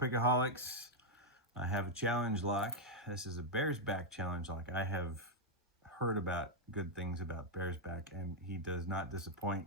Pickaholics. I have a challenge lock. This is a Bearsback challenge lock. I have heard about good things about Bearsback, and he does not disappoint.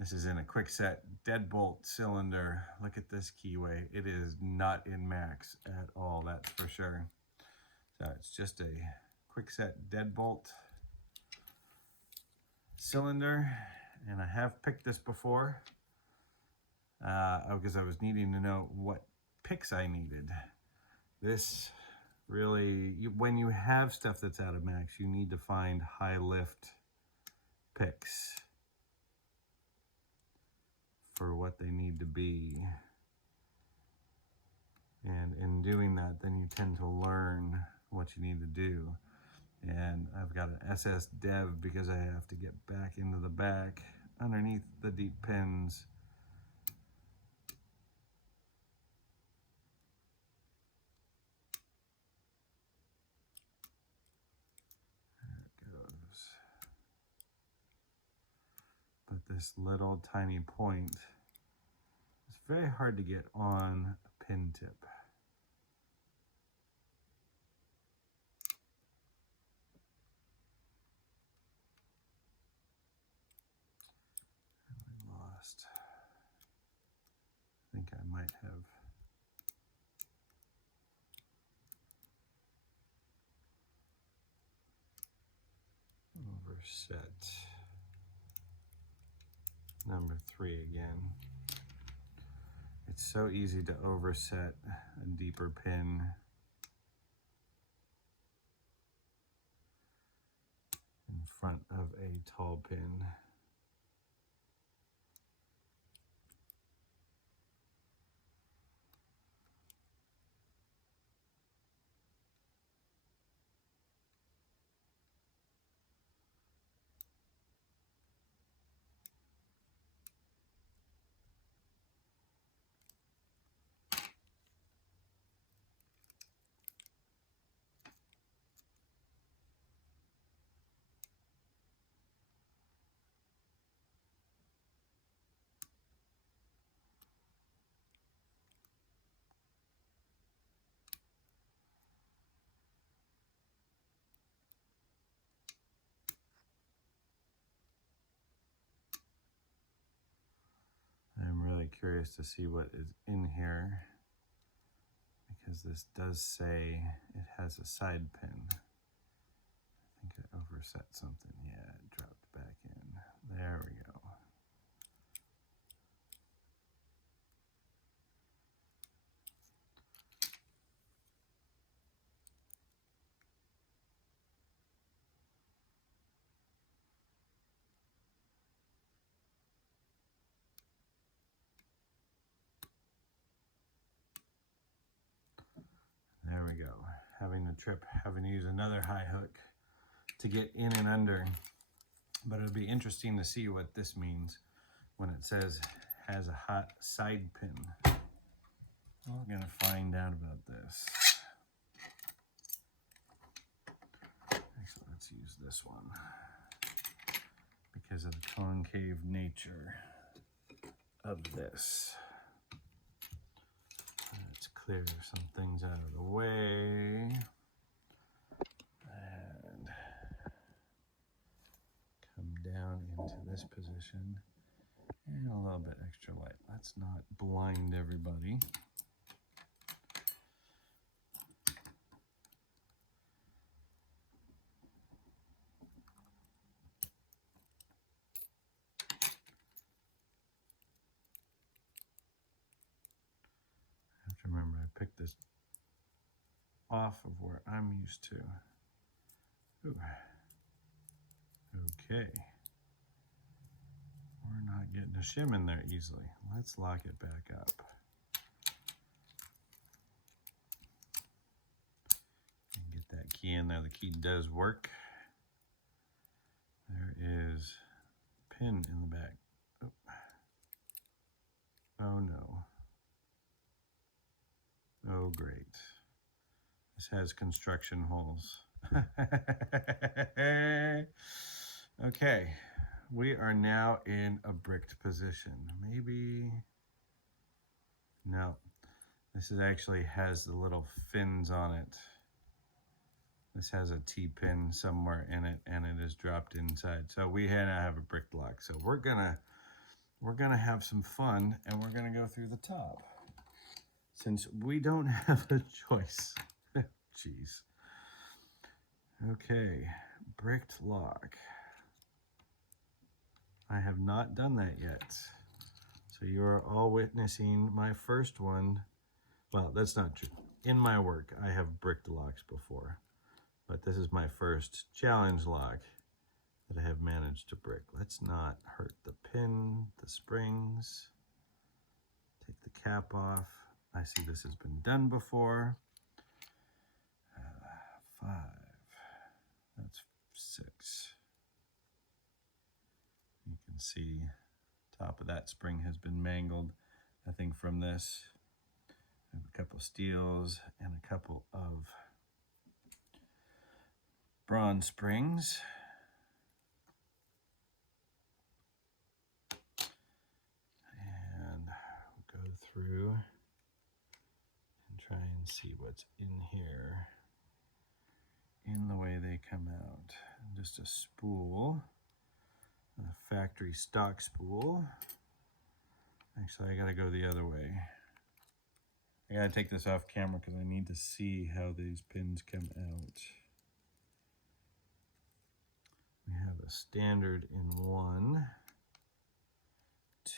This is in a Kwikset deadbolt cylinder. Look at this keyway. It is not in max at all, that's for sure. So it's just a Kwikset deadbolt cylinder, and I have picked this before because I was needing to know what picks I needed. This really, when you have stuff that's out of max, you need to find high lift picks for what they need to be. And in doing that, then you tend to learn what you need to do. And I've got an SS Dev because I have to get back into the back underneath the deep pins. There it goes. But this little tiny point is very hard to get on a pin tip. I think I might have overset number 3 again. It's so easy to overset a deeper pin. In front of a tall pin. I'm really curious to see what is in here, because this does say it has a side pin. I think I overset something. Yeah, it dropped back in. There we go. There we go. Having to trip, having to use another high hook to get in and under. But it'll be interesting to see what this means when it says has a hot side pin. We're gonna find out about this. Actually, let's use this one because of the concave nature of this. Let's clear some things out of the way. And come down into this position. And a little bit extra light. Let's not blind everybody. Remember, I picked this off of where I'm used to. Ooh. Okay. We're not getting a shim in there easily. Let's lock it back up. And get that key in there. The key does work. There is a pin in the back. Oh, oh no. Oh, great. This has construction holes. Okay, we are now in a bricked position. Maybe, no. This is actually has the little fins on it. This has a T-pin somewhere in it, and it is dropped inside. So we now have a brick lock. So we're gonna have some fun, and we're gonna go through the top, since we don't have a choice. Jeez. Okay, bricked lock. I have not done that yet. So you are all witnessing my first one. Well, that's not true. In my work, I have bricked locks before, but this is my first challenge lock that I have managed to brick. Let's not hurt the pin, the springs. Take the cap off. I see this has been done before. 5. That's 6. You can see top of that spring has been mangled, I think, from this. I have a couple steels and a couple of bronze springs. And we'll go through and try and see what's in here in the way they come out. Just a spool, a factory stock spool. Actually, I gotta go the other way. I gotta take this off camera because I need to see how these pins come out. We have a standard in 1.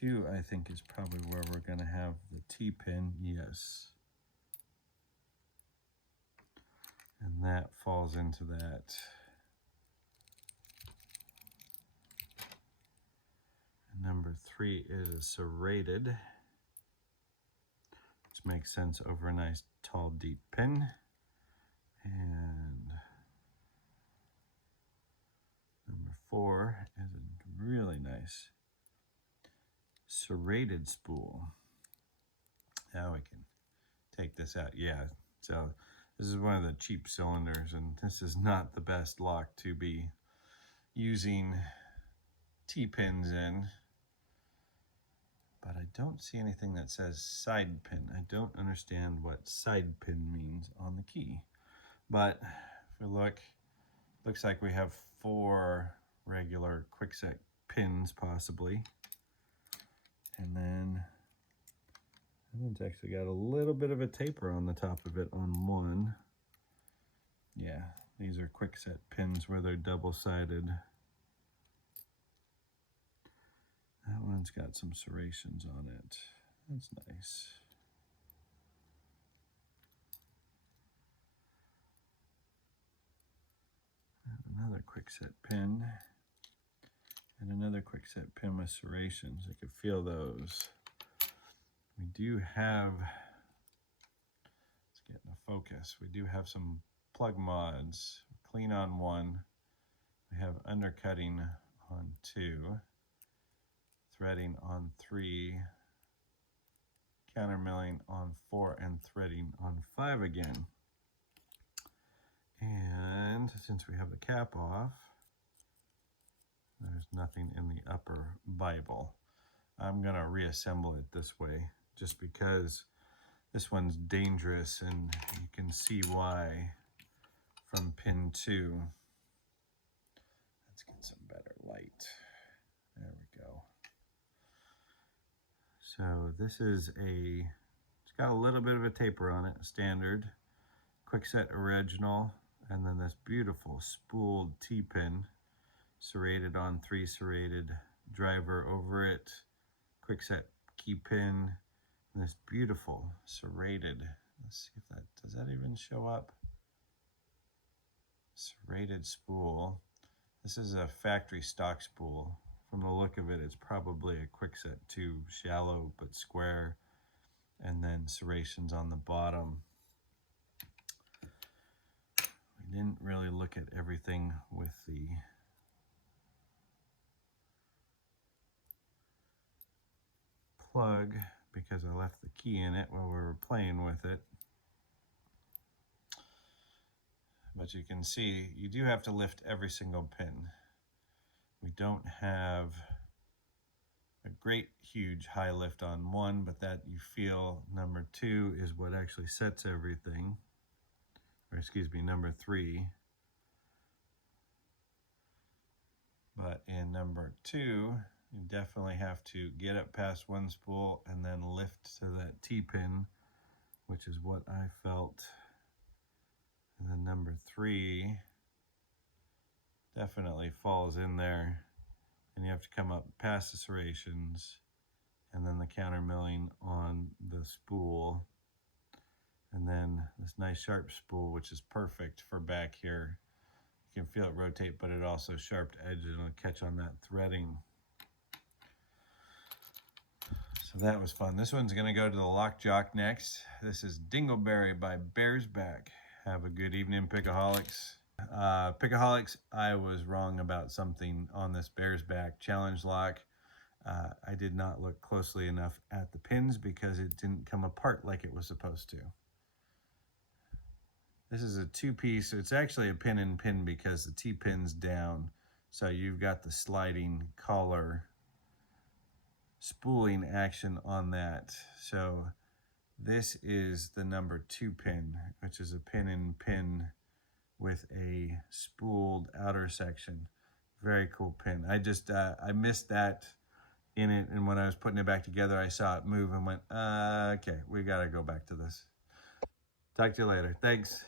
2, I think, is probably where we're gonna have the T-pin, yes. And that falls into that. And number 3 is serrated, which makes sense over a nice tall deep pin. And number 4 is a really nice serrated spool. Now we can take this out. Yeah, so this is one of the cheap cylinders, and this is not the best lock to be using T-pins in. But I don't see anything that says side pin. I don't understand what side pin means on the key. But if we look, looks like we have 4 regular Kwikset pins possibly. And then it's actually got a little bit of a taper on the top of it on 1. Yeah, these are Kwikset pins where they're double-sided. That one's got some serrations on it. That's nice. Another Kwikset pin. And another Kwikset pin with serrations. I could feel those. We do have, let's get in a focus. We do have some plug mods. Clean on 1. We have undercutting on 2. Threading on 3, countermilling on 4, and threading on 5 again. And since we have the cap off, there's nothing in the upper Bible. I'm gonna reassemble it this way just because this one's dangerous, and you can see why from pin 2. Let's get some better light. There we go. So this is it's got a little bit of a taper on it, standard, Kwikset original, and then this beautiful spooled T-pin, serrated on 3 serrated, driver over it, Kwikset key pin, and this beautiful serrated, let's see if does that even show up? Serrated spool. This is a factory stock spool. From the look of it, it's probably a Kwikset tube, shallow but square, and then serrations on the bottom. We didn't really look at everything with the plug because I left the key in it while we were playing with it. But you can see you do have to lift every single pin. We don't have a great huge high lift on 1, but that you feel number 2 is what actually sets everything. Or excuse me, number 3. But in number 2, you definitely have to get up past 1 spool and then lift to that T-pin, which is what I felt. And then number 3 definitely falls in there, and you have to come up past the serrations and then the counter milling on the spool, and then this nice sharp spool, which is perfect for back here. You can feel it rotate, but it also sharp edge and it'll catch on that threading. So that was fun. This one's gonna go to the lock jock next. This is DingleBerry by Bearsback. Have a good evening, Pickaholics. Pickaholics, I was wrong about something on this Bearsback challenge lock. I did not look closely enough at the pins because it didn't come apart like it was supposed to. This is a 2-piece, so it's actually a pin and pin because the T-pin's down. So you've got the sliding collar spooling action on that. So this is the number 2 pin, which is a pin and pin with a spooled outer section. Very cool pin. I missed that in it, and when I was putting it back together, I saw it move and went, okay, we gotta go back to this. Talk to you later. Thanks.